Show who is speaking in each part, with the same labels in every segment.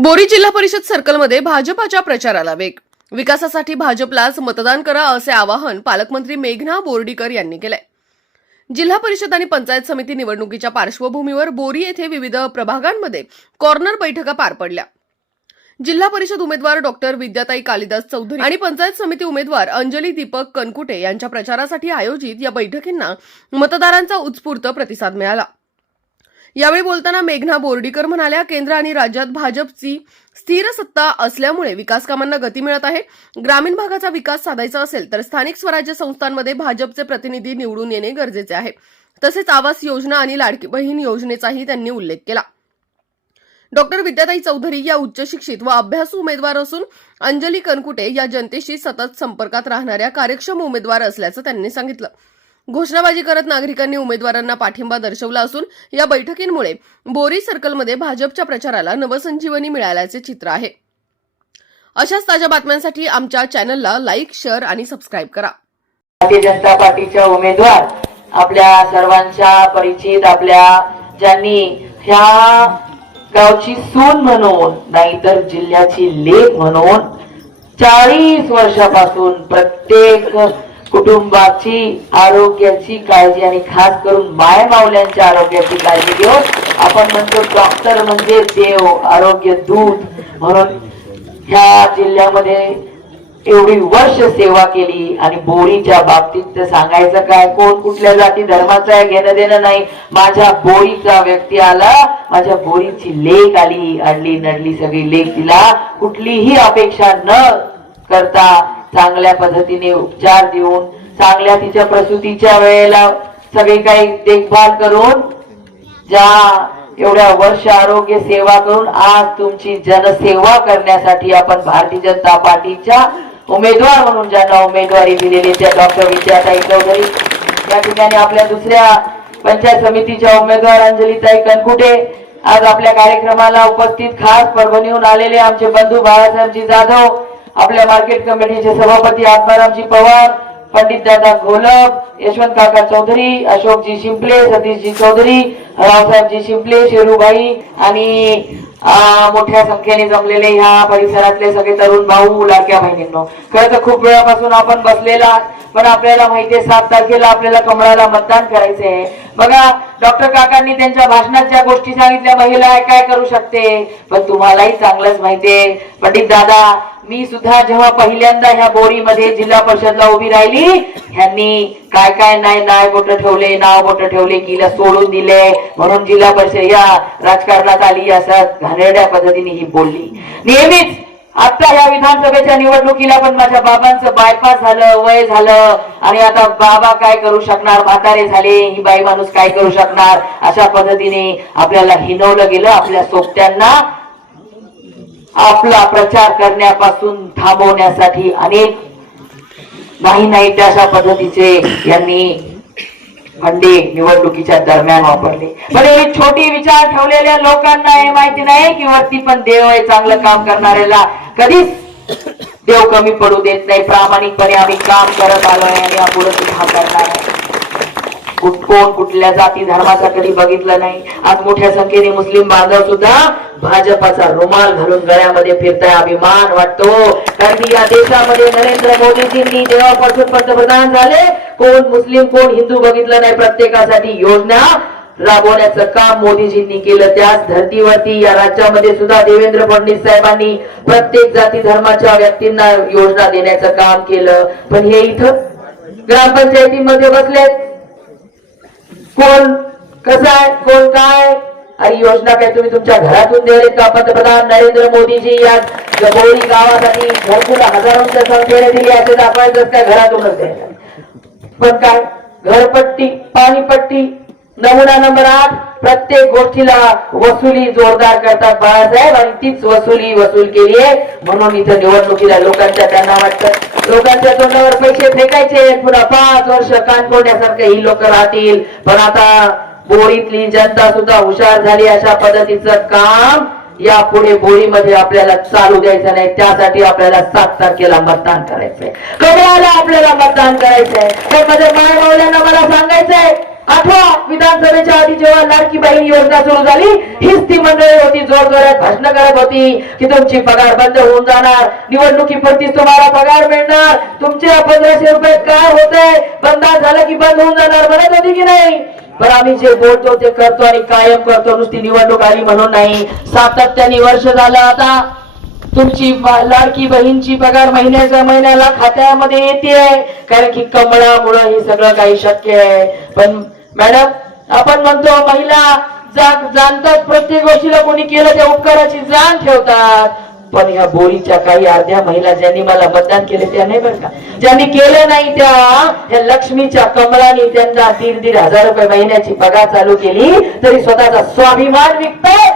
Speaker 1: बोरी जिल्हा परिषद सर्कलमध्ये भाजपाच्या प्रचाराला वेग विकासासाठी भाजपलाच मतदान करा असे आवाहन पालकमंत्री मेघना बोर्डीकर यांनी केलंय जिल्हा परिषद आणि पंचायत समिती निवडणुकीच्या पार्श्वभूमीवर बोरी येथे विविध प्रभागांमध्ये कॉर्नर बैठका पार पडल्या जिल्हा परिषद उमेदवार डॉक्टर विद्याताई कालिदास चौधरी आणि पंचायत समिती उमेदवार अंजली दीपक कनकुटे यांच्या प्रचारासाठी आयोजित या बैठकींना मतदारांचा उत्स्फूर्त प्रतिसाद मिळाला यावेळी बोलताना मेघना बोर्डीकर म्हणाल्या केंद्र आणि राज्यात भाजपची स्थिर सत्ता असल्यामुळे विकास कामांना गती मिळत आहे ग्रामीण भागाचा विकास साधायचा असेल तर स्थानिक स्वराज्य संस्थांमध्ये भाजपचे प्रतिनिधी निवडून येणे गरजेचे आहे तसेच आवास योजना आणि लाडकी बहीण योजनेचाही त्यांनी उल्लेख केला डॉक्टर विद्याताई चौधरी या उच्च शिक्षित व अभ्यासू उमेदवार असून अंजली कनकुटे या जनतेशी सतत संपर्कात राहणाऱ्या कार्यक्षम उमेदवार असल्याचं त्यांनी सांगितलं घोषणाबाजी करत नागरिकांनी उमेदवारांना पाठिंबा दर्शवला असून या बैठकींमुळे बोरी सर्कलमध्ये भाजपच्या प्रचाराला नवसंजीवनी मिळाल्याचे चित्र आहे अशाच ताज्या बातम्यांसाठी आमच्या चॅनलला लाईक शेअर आणि सबस्क्राईब करा
Speaker 2: भारतीय जनता पार्टीच्या उमेदवार आपल्या सर्वांच्या परिचित आपल्या ज्यांनी ह्या गावची सून म्हणून नाहीतर जिल्ह्याची लेख म्हणून चाळीस वर्षापासून प्रत्येक कुटुंबाची आरोग्याची काळजी आणि खास करून माय मावल्यांच्या आरोग्याची काळजी घेऊन आपण म्हणतो डॉक्टर म्हणजे देव आरोग्य दूत म्हणून ह्या जिल्ह्यामध्ये एवढी वर्ष सेवा केली आणि बोळीच्या बाबतीत सांगायचं काय कोण कुठल्या जाती धर्माचं आहे घेणं देणं नाही माझ्या बोरीचा व्यक्ती आला माझ्या बोरीची लेख आली अडली नडली सगळी लेख तिला कुठलीही अपेक्षा न करता चांगल्या पद्धतीने उपचार देऊन चांगल्या तिच्या प्रसूतीच्या वेळेला सगळी काही देखभाल करून ज्या एवढ्या वर्ष आरोग्य सेवा करून आज तुमची जनसेवा करण्यासाठी आपण भारतीय जनता पार्टीच्या उमेदवार म्हणून ज्यांना उमेदवारी दिलेली त्या डॉक्टर विद्याताई चौधरी या ठिकाणी आपल्या दुसऱ्या पंचायत समितीच्या उमेदवार अंजलीताई कनकुटे आज आपल्या कार्यक्रमाला उपस्थित खास परभणीहून आलेले आमचे बंधू बाळासाहेबजी जाधव आपल्या मार्केट कमिटीचे सभापती आत्मारामजी पवार पंडित दादा घोलप यशवंत काका चौधरी अशोकजी शिंपले सतीशजी चौधरी रावसाहेबजी शिंपले शेरूभाई आणि मोठ्या संख्येने जमलेले ह्या परिसरातले सगळे तरुण भाऊ लाडक्या बहिणींनो खरं तर खूप वेळापासून आपण बसलेला पण आपल्याला माहितीये सात तारखेला आपल्याला कमळाला मतदान करायचे आहे बघा डॉक्टर काकांनी त्यांच्या भाषणात ज्या गोष्टी सांगितल्या महिला काय करू शकते पण तुम्हालाही चांगलंच माहितीये पंडित दादा मी सुद्धा जेव्हा पहिल्यांदा ह्या बोरीमध्ये जिल्हा परिषदला उभी राहिली ह्यांनी काय काय नाही नाय बोट ठेवले नाव बोट ठेवले किला सोडून दिले म्हणून जिल्हा परिषद या राजकारणात आली असं घाणेरड्या पद्धतीने ही बोलली नेहमीच आता या विधानसभेच्या निवडणुकीला पण माझ्या बाबांचं बायपास झालं वय झालं आणि आता बाबा काय करू शकणार म्हातारे झाले ही बाई माणूस काय करू शकणार अशा पद्धतीने आपल्याला हिनवलं गेलं आपल्या सोबत्यांना आपला प्रचार करण्यापासून थांबवण्यासाठी अनेक नाही नाही अशा पद्धतीचे यांनी फंडे निवडणुकीच्या दरम्यान वापरले पण हे छोटी विचार ठेवलेल्या लोकांना हे माहिती नाही की वरती पण देव आहे चांगलं काम करणाऱ्याला कधीच देव कमी पडू देत नाही प्रामाणिकपणे आम्ही काम करत आलोय आणि आपण सुद्धा करणार आहे कोण कुठल्या जाती धर्माचा कधी बघितलं नाही आज मोठ्या संख्येने मुस्लिम बांधव सुद्धा भाजपाचा रुमाल घालून गळ्यामध्ये फिरताय अभिमान वाटतो कारण की या देशामध्ये नरेंद्र मोदीजींनी जेव्हापासून पंतप्रधान झाले कोण मुस्लिम कोण हिंदू बघितलं नाही प्रत्येकासाठी योजना राबवण्याचं काम मोदीजींनी केलं त्याच धर्तीवरती या राज्यामध्ये सुद्धा देवेंद्र फडणवीस साहेबांनी प्रत्येक जाती धर्माच्या व्यक्तींना योजना देण्याचं काम केलं पण हे इथं ग्रामपंचायतीमध्ये बसलेत कोण कसं आहे कोण काय आणि योजना काय तुम्ही तुमच्या घरातून दिलेत का पंतप्रधान नरेंद्र मोदीजी या गोळी गावासाठी भरपूर हजारोंच्या संख्येने दिली असे दाखवायचं त्या घरातूनच पण काय घरपट्टी पाणीपट्टी नमुना नंबर आठ प्रत्येक गोष्टीला वसुली जोरदार करतात बाळासाहेब आणि तीच वसुली वसूल केली आहे म्हणून इथं निवडणुकीला लोकांच्या त्यांना वाटतं लोकांच्या तोंडावर पैसे फेकायचे पुन्हा पाच वर्ष कान कोण्यासारखे ही लोक राहतील पण आता बोळीतली जनता सुद्धा हुशार झाली अशा पद्धतीचं काम या यापुढे बोळीमध्ये आपल्याला चालू द्यायचं नाही त्यासाठी आपल्याला सात तारखेला मतदान करायचंय कमळाला आपल्याला मतदान करायचंय त्यामध्ये मध्ये माय मावल्यांना मला सांगायचंय आठवा विधानसभेच्या आधी जेव्हा लाडकी बाई योजना सुरू झाली हीच ती मंडळी होती जोरात भाषण करत होती की तुमची पगार बंद होऊन जाणार निवडणुकीपुरतीच तुम्हाला पगार मिळणार तुमच्या पंधराशे रुपये काय होतंय बंद झालं की बंद होऊन जाणार म्हणत होती की नाही पण आम्ही जे बोलतो ते करतो आणि कायम करतो नुसती निवडणूक आली म्हणून नाही सातत्याने वर्ष झालं आता तुमची लाडकी बहीणची पगार महिन्याच्या महिन्याला खात्यामध्ये येते कारण की कमळामुळं हे सगळं काही शक्य आहे पण मॅडम आपण म्हणतो महिला जाणतात प्रत्येक गोष्टीला कोणी केलं त्या उपकाराची जाण ठेवतात पण ह्या बोरीच्या काही अर्ध्या महिला ज्यांनी मला मतदान केले त्या नाही बरं का ज्यांनी केलं नाही त्या या लक्ष्मीच्या कमलाने त्यांना दीड दीड हजार रुपये महिन्याची पगार चालू केली तरी स्वतःचा स्वाभिमान विकतोय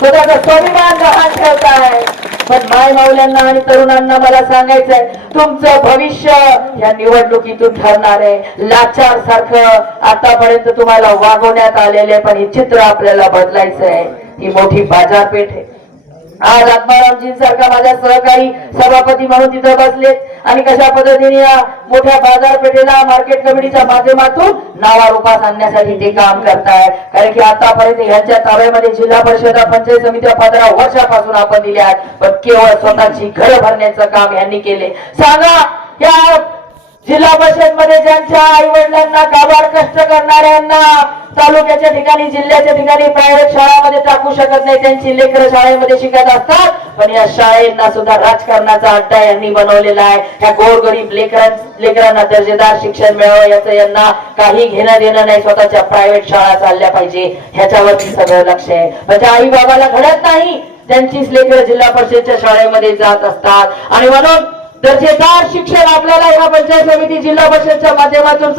Speaker 2: स्वतःचा स्वाभिमान गहाण ठेवताय पण माय मावल्यांना आणि तरुणांना मला सांगायचंय तुमचं भविष्य या निवडणुकीतून ठरणार आहे लाचार सारखं आतापर्यंत तुम्हाला वागवण्यात आलेले पण हे चित्र आपल्याला बदलायचंय ही मोठी बाजारपेठ आहे आज सारखा माझ्या सहकारी सभापती म्हणून तिथं बसले आणि कशा पद्धतीने या मोठ्या बाजारपेठेला मार्केट कमिटीच्या माध्यमातून नावारूपास आणण्यासाठी ते काम करताय कारण की आतापर्यंत यांच्या ताब्यामध्ये जिल्हा परिषद पंचायत समित्या पंधरा वर्षापासून आपण दिल्या आहेत पण केवळ स्वतःची घर भरण्याचं काम यांनी केले सांगा या जिल्हा परिषद मध्ये ज्यांच्या आई वडिलांना काबाड कष्ट करणाऱ्यांना तालुक्याच्या ठिकाणी जिल्ह्याच्या ठिकाणी प्रायव्हेट शाळामध्ये टाकू शकत नाही त्यांची लेकर शाळेमध्ये शिकत असतात पण या शाळेंना सुद्धा राजकारणाचा अड्डा यांनी बनवलेला आहे ह्या गोरगरीब लेकरां लेकरांना दर्जेदार शिक्षण मिळावं याचं यांना काही घेणं देणं नाही स्वतःच्या प्रायव्हेट शाळा चालल्या पाहिजे ह्याच्यावरती सगळं लक्ष आहे म्हणजे आई बाबाला घडत नाही त्यांचीच लेकर जिल्हा परिषदच्या शाळेमध्ये जात असतात आणि म्हणून दर्जेदार शिक्षण आपल्याला या पंचायत समिती जिल्हा परिषदच्या माध्यमातून